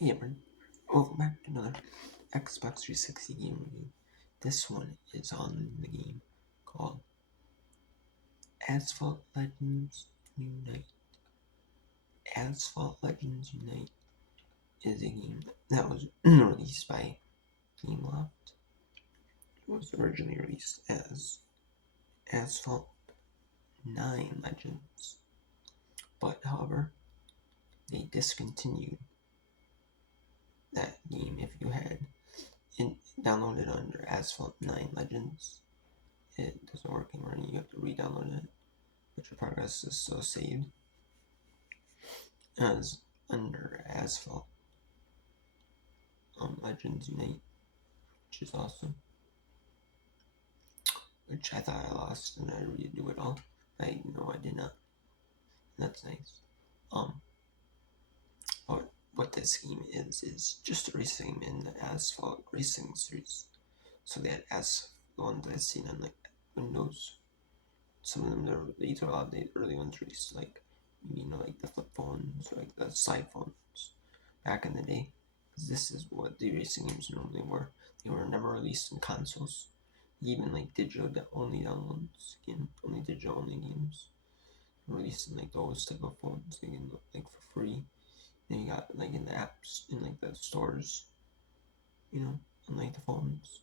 Hey everyone, welcome back to another Xbox 360 game review. This one is on the game called Asphalt Legends Unite. Asphalt Legends Unite is a game that was released by Gameloft. It was originally released as Asphalt 9 Legends, but however, they discontinued that game if you had it downloaded under Asphalt 9 Legends. It doesn't work anymore and you have to re-download it, but your progress is still saved as under Asphalt Legends Unite, which is awesome. Which I thought I lost and I redo it all. I know I did not. That's nice. But what this game is just a racing in the Asphalt Racing series. So they had the ones I've seen on like Windows. Some of them these are all the early ones released, like like the flip phones, like the side phones back in the day. Because this is what the racing games normally were. They were never released in consoles. Even like digital only downloads, only digital only games released in like those type of phones, like for free. Then you got like in the apps, in like the stores, on like the phones.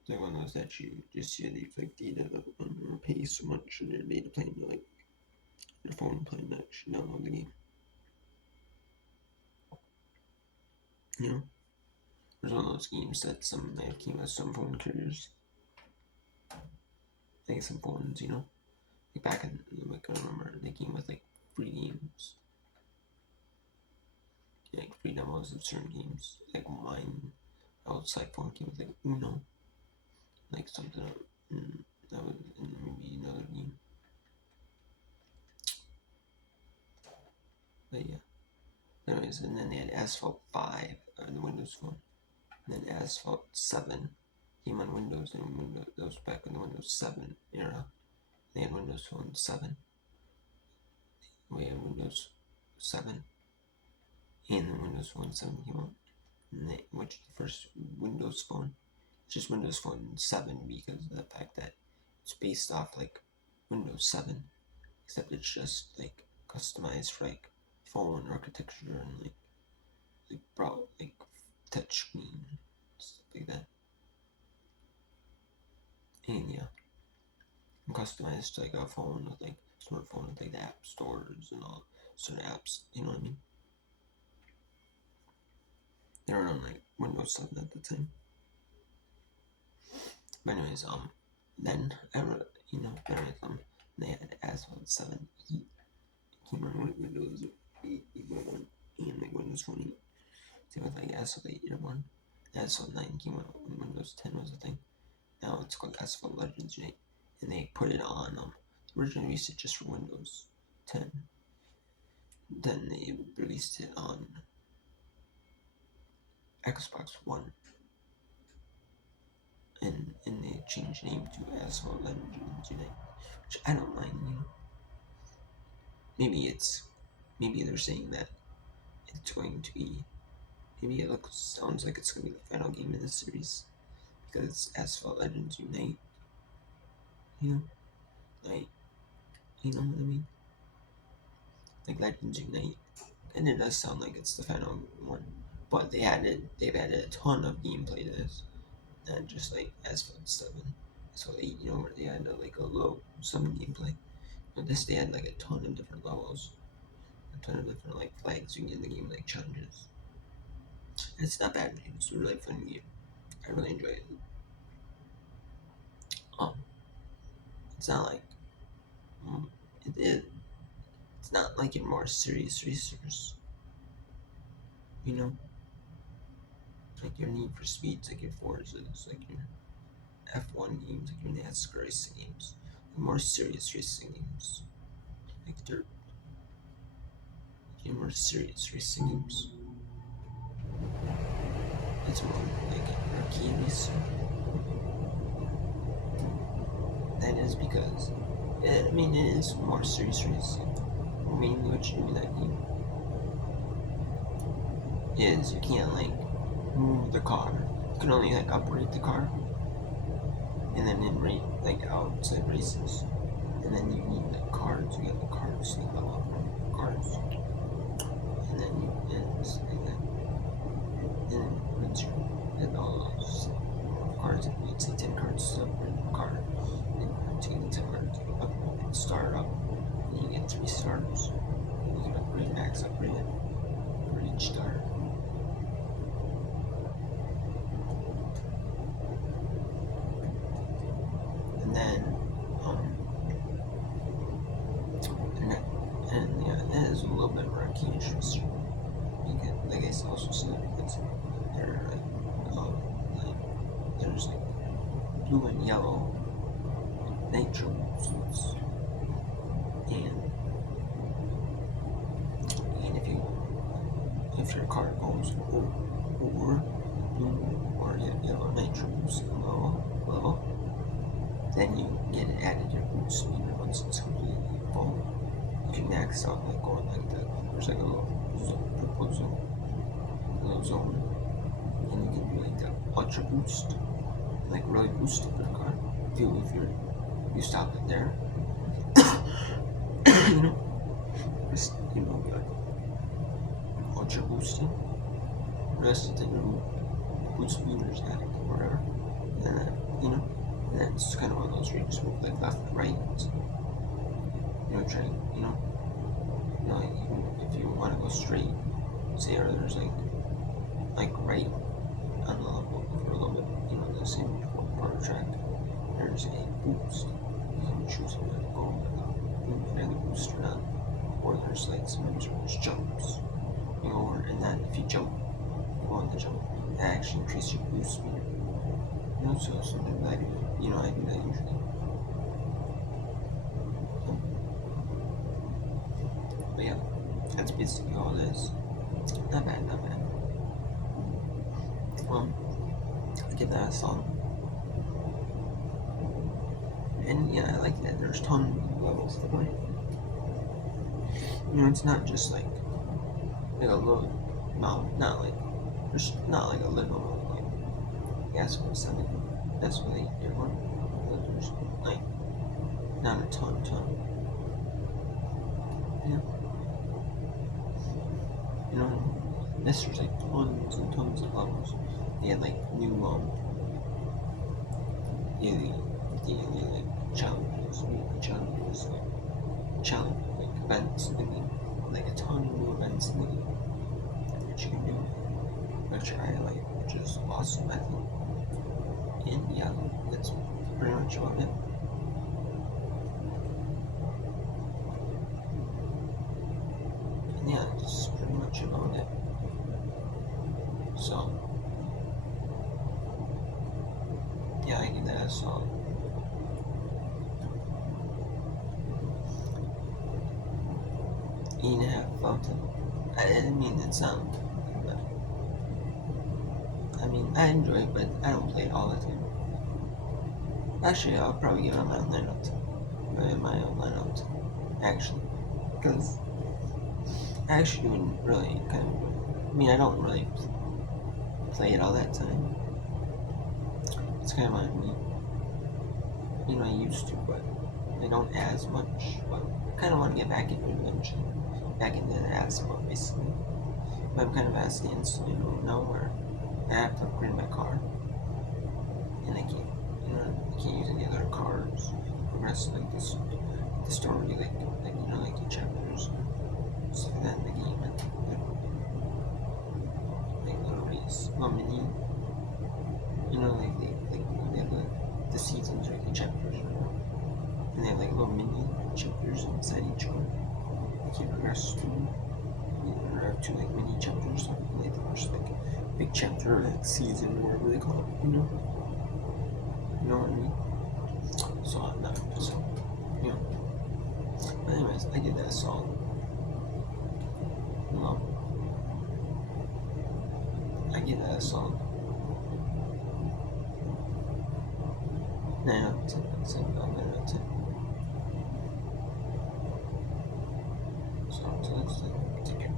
It's like one of those that you just leave like data or pay so much in your data plan to like your phone plan that should download the game. There's one of those games that came with some phone carriers. Like some phones, Like back in like I remember they came with like free games. Like free demos of certain games. Like mine outside phone came with like Uno. Like something that was in maybe another game. But yeah. Anyways, and then they had Asphalt 5 on the Windows Phone. And then Asphalt 7 came on Windows, and that was back in the Windows 7 era. They had Windows Phone 7. We had Windows 7. And then Windows Phone 7 came out. Which is the first Windows Phone. It's just Windows Phone 7 because of the fact that it's based off like Windows 7. Except it's just like customized for like phone architecture and like touch screen, stuff like that. And yeah, I'm customized to like a phone with like smartphone with like the app stores and all sort of apps. You know what I mean? They were on like Windows 7 at the time. But anyways, then they had Asphalt 7 Heat. Came on with Windows 8, 8.1, and like Windows Phone 8. Same with like Asphalt 8 Airborne. Asphalt 9 came out when Windows 10 was a thing. Now it's called Asphalt Legends Unite. And they put it on, originally released it just for Windows 10. Then they released it on Xbox One. And they changed the name to Asphalt Legends Unite. Which I don't mind, Maybe they're saying that it's going to be, maybe it sounds like it's going to be the final game in this series. Because it's Asphalt Legends Unite. Like, you know what I mean? Like Legends Unite. And it does sound like it's the final one. But they've added a ton of gameplay to this. Not just like Asphalt 7. So where they had like some gameplay. But this they had like a ton of different levels. A ton of different like flags you get in the game, like challenges. And it's not bad. It's a really fun game. I really enjoy it. It's not like it's not like your more serious racers. Like your Need for Speeds, like your Forzas, like your F1 games, like your NASCAR racing games, the more serious racing games, like Dirt, like your more serious racing games. It's more like an arcade racer. That is because, it is more serious racing. Mainly what you do in that game. is you can't like move the car. You can only like operate the car, and then in like outside races, and then you need the cards. You get the cards, like the cards, and then you it's like that. And then once you get all those cards, if you say 10 cards to operate the car, then you take the 10 cards up and start up, and you get 3 stars. You can upgrade, max upgrade it for each star. And then, and yeah, that is a little bit of arcane issues. Because, like I also said, because there are there's like blue and yellow nitro suits, and if your car goes over blue or yellow nitro boost level, then you get it added to your boost meter once it's completely full. If you max out like going like that, there's like a little purple zone, and you can do like the ultra boost, like really boost up your car. If you stop it there, just like ultra boosting. The rest of the boost meters added or whatever, and then and then it's kind of one of those where you just move like left, right. Try like even if you want to go straight, say there's like right on the level for a little bit, the same part of the track, there's a boost. You can choose if you want to go with the boost or not. Or there's like sometimes there's jumps. You go over, and then if you jump, you go on the jump, it actually increases your boost speed. So something that I do that usually. But yeah, that's basically all it is. Not bad. I give that a song. And yeah, I like that there's tons of levels to play. It's not just like a little, not like, there's not like a little, like, Asphalt 7. That's what they did one. But there's like, not a ton. Yeah. This there's like tons and tons of levels. They had like new daily like challenges, like events in the game, like a ton of new events in the game that you can do, which I like, which is awesome, I think. And yeah, that's pretty much about it. And yeah, that's pretty much about it. So yeah, I give that a song. 8.5 out of 10. I mean, it's not. I enjoy it, but I don't play it all the time. Actually, I'll probably give it my own 9 out of 10. My own 9 out of 10. Actually, because I actually do really kind of. I don't really play it all that time. It's kind of on me. I used to, but I don't as much. But I kind of want to get back into it eventually. Back into the Asphalt, basically. But I'm kind of at a standstill, now where I have to upgrade my car, and I can't use any other cars. Progress like this, the story, like the chapters, stuff like that in the game, and like little race, mini, they have the seasons, like the chapters, and they have like little mini chapters inside each one. You can progress through. Or have 2 like mini chapters, like the first like big chapter, like season, whatever they call it, You know what I mean? So I'm not just, But anyways, I did that song. I give that a song. 9 out of 10. That's it. 9 out of 10. So until next time, take care.